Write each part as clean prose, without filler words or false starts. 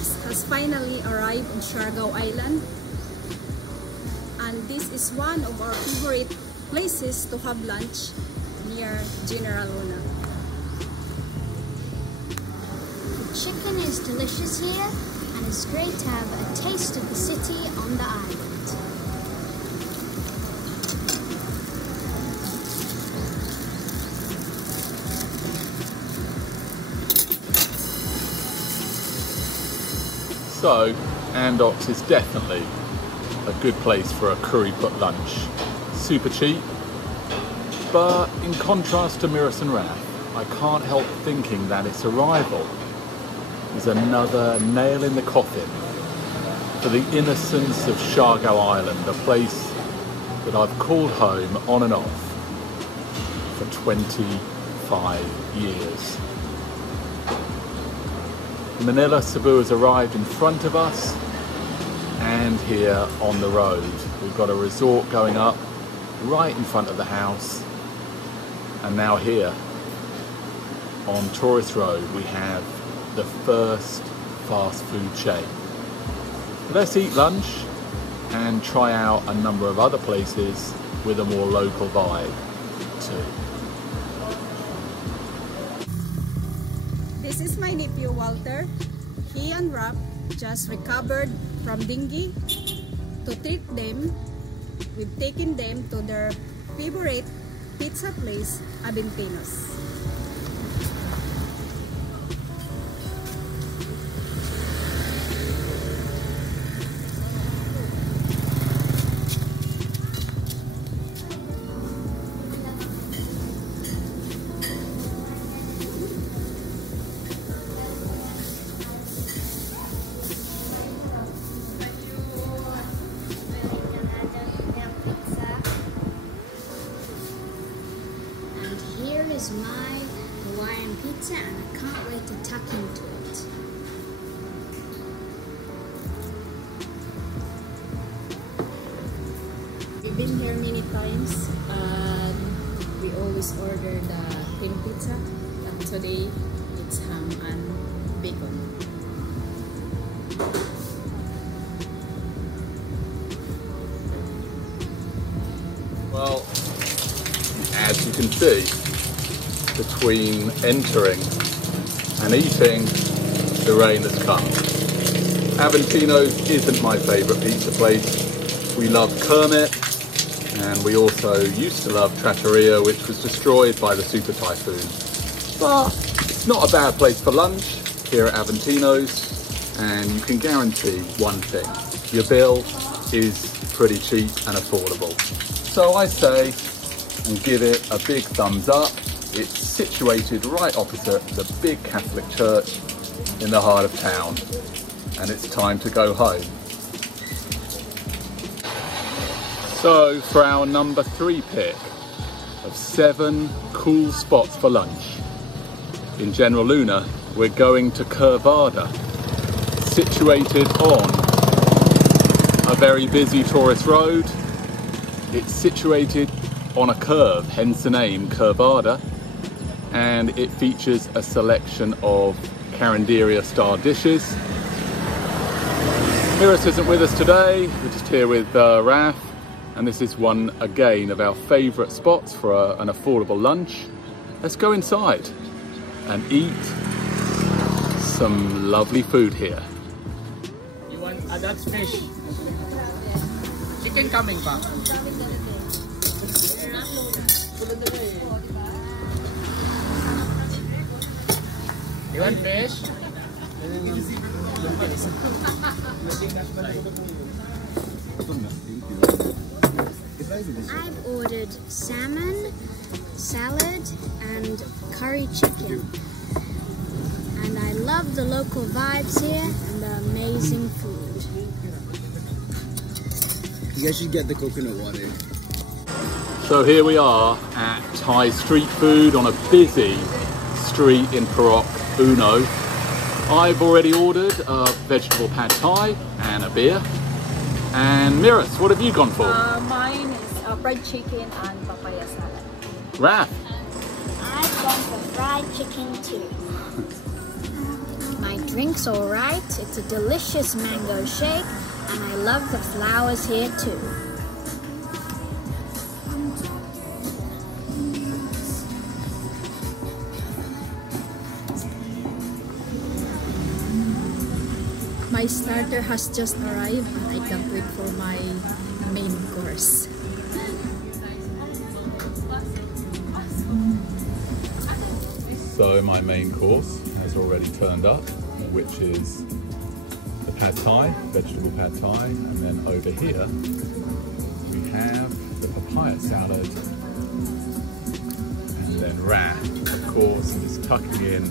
Andoks has finally arrived in Siargao Island, and this is one of our favorite places to have lunch near General Luna. The chicken is delicious here, and it's great to have a taste of the city on the island. So, Andoks is definitely a good place for a curry put lunch. Super cheap, but in contrast to Miras and Raf, I can't help thinking that its arrival is another nail in the coffin for the innocence of Siargao Island, a place that I've called home on and off for 25 years. Manila Cebu has arrived in front of us and here on the road. We've got a resort going up right in front of the house, and now here on Tourist Road we have the first fast food chain. Let's eat lunch and try out a number of other places with a more local vibe too. This is my nephew Walter. He and Raf just recovered from dengue. To treat them, we've taken them to their favorite pizza place, Aventinos. Is my Hawaiian pizza, and I can't wait to tuck into it. We've been here many times, and we always order the thin pizza, but today it's ham and bacon. Well, as you can see, between entering and eating, the rain has come. Aventinos isn't my favourite pizza place. We love Kermit, and we also used to love Trattoria, which was destroyed by the super typhoon. But it's not a bad place for lunch here at Aventinos, and you can guarantee one thing: your bill is pretty cheap and affordable. So I say, and give it a big thumbs up. It's situated right opposite the big Catholic church in the heart of town, and it's time to go home. So for our number 3 pick of 7 cool spots for lunch in General Luna, we're going to Kurvada, situated on a very busy tourist road. It's situated on a curve, hence the name Kurvada, and it features a selection of Carinderia style dishes. Miras isn't with us today, we're just here with Raf, and this is one again of our favourite spots for an affordable lunch. Let's go inside and eat some lovely food here. You want that's fish? Chicken coming pa? You want fish? I've ordered salmon, salad, and curry chicken. And I love the local vibes here and the amazing food. You guys should get the coconut water. So here we are at Thai street food on a busy street in Perak, Uno. I've already ordered a vegetable pad Thai and a beer. And Miras, what have you gone for? Mine is fried chicken and papaya salad. Raf? I've gone for fried chicken too. My drink's alright. It's a delicious mango shake, and I love the flowers here too. My starter has just arrived and I can't wait for my main course. So my main course has already turned up, which is the pad thai, vegetable pad thai, and then over here we have the papaya salad, and then Raf, of course, is tucking in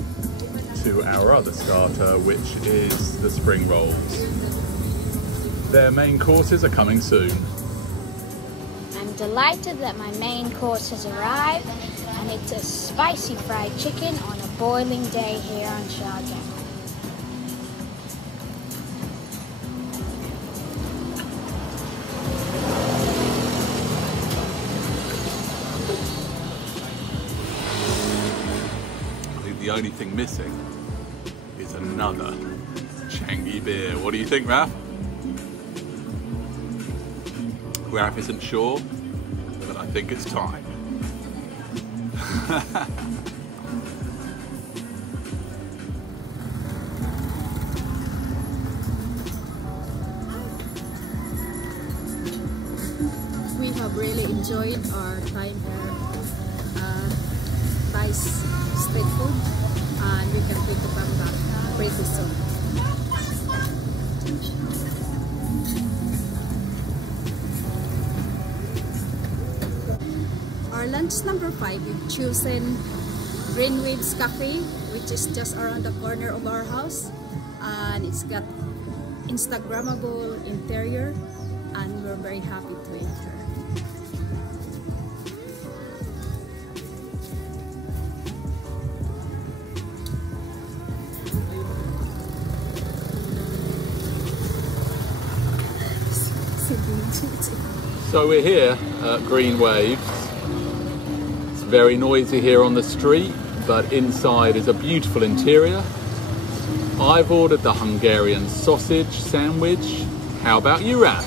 to our other starter, which is the spring rolls. Their main courses are coming soon. I'm delighted that my main course has arrived, and it's a spicy fried chicken on a boiling day here on Siargao. I think the only thing missing is another Changi beer. What do you think, Raf? Raf isn't sure, but I think it's time. We have really enjoyed our time here at Thai street food, and we can't wait to come back pretty soon. Our lunch number 5, we've chosen Green Waves Cafe, which is just around the corner of our house, and it's got Instagrammable interior, and we're very happy to enter. So we're here at Green Waves. It's very noisy here on the street, but inside is a beautiful interior. I've ordered the Hungarian sausage sandwich. How about you, Raf?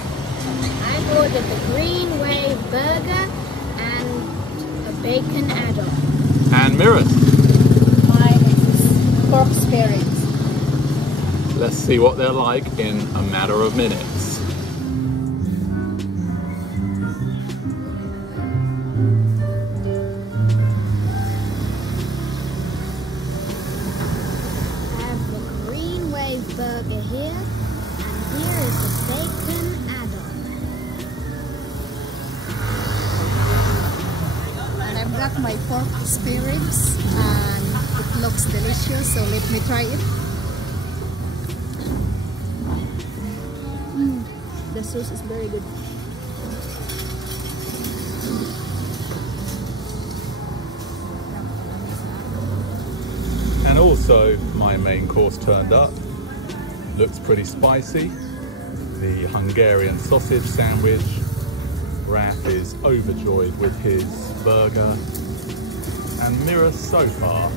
I've ordered the Green Wave burger and a bacon add-on. And Miras? Mine is pork spare ribs. Let's see what they're like in a matter of minutes. Burger here, and here is the bacon add-on. And I've got my pork spare ribs, and it looks delicious, so let me try it. The sauce is very good. And also my main course turned up. Looks pretty spicy. The Hungarian sausage sandwich. Raf is overjoyed with his burger. And Miras so far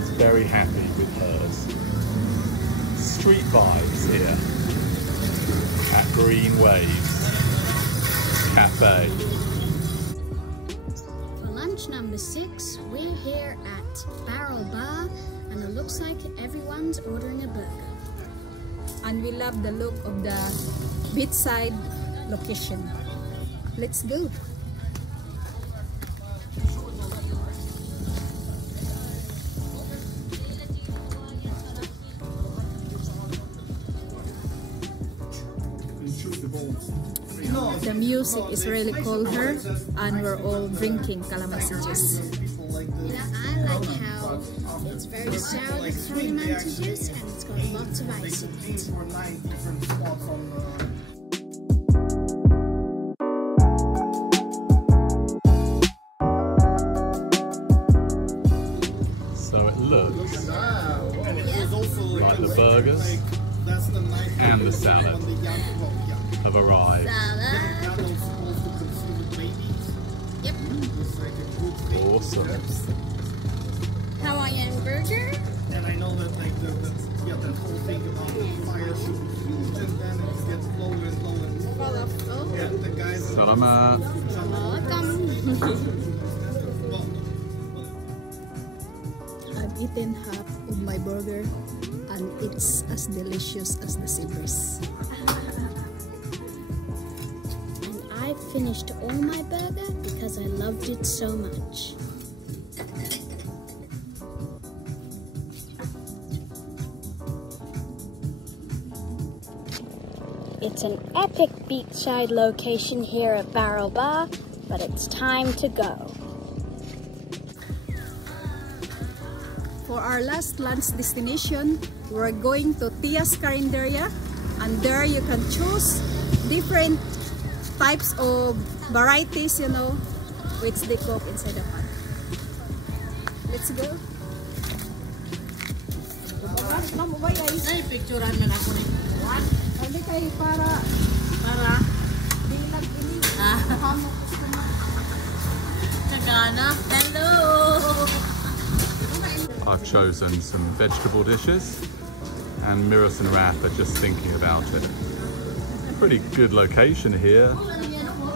is very happy with hers. Street vibes here at Green Waves Cafe. For lunch number 6, we're here at Barrel Bar, and it looks like everyone's ordering a burger. And we love the look of the beachside location. Let's go! The music is really cold here, and we're all drinking calamansi juice. I like how it's very sour, the calamansi juice, and it's got lots of ice in it. So it looks like the burgers and the salad have arrived. Yep. Awesome. Hawaiian burger. all that, like that whole thing about the fire super huge and then it gets lower and lower and lower. Yeah, the guys. Salamat. I've eaten half of my burger and it's as delicious as the Siargao. And I finished all my burger because I loved it so much. It's an epic beachside location here at Barrel Bar, but it's time to go. For our last lunch destination, we're going to Tia's Carinderia, and there you can choose different types of varieties, you know, which they cook inside the pot. Let's go. Ay, picturean man ako ni Juan. Hindi kayo para bilag ini. Hamok gusto mo. Kagana. Hello. I've chosen some vegetable dishes and Miras and Raf are just thinking about it. Pretty good location here,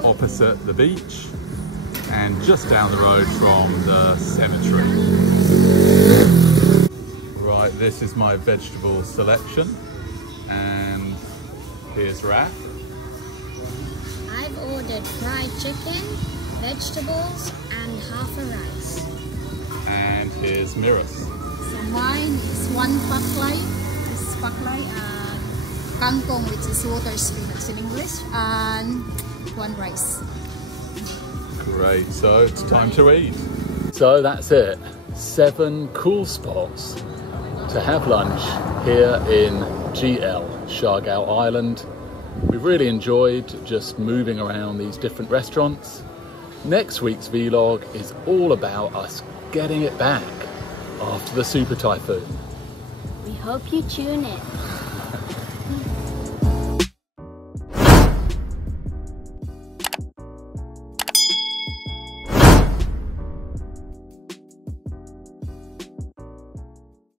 opposite the beach and just down the road from the cemetery. Right, this is my vegetable selection and here's Raf. I've ordered fried chicken, vegetables, and half a rice. And here's Miras. So mine is one paklay. This is paklay and kangkong, which is water spinach in English, and one rice. Great, so it's time to eat. So that's it. 7 cool spots to have lunch here in GL, Siargao Island. We've really enjoyed just moving around these different restaurants. Next week's vlog is all about us getting it back after the super typhoon. We hope you tune in.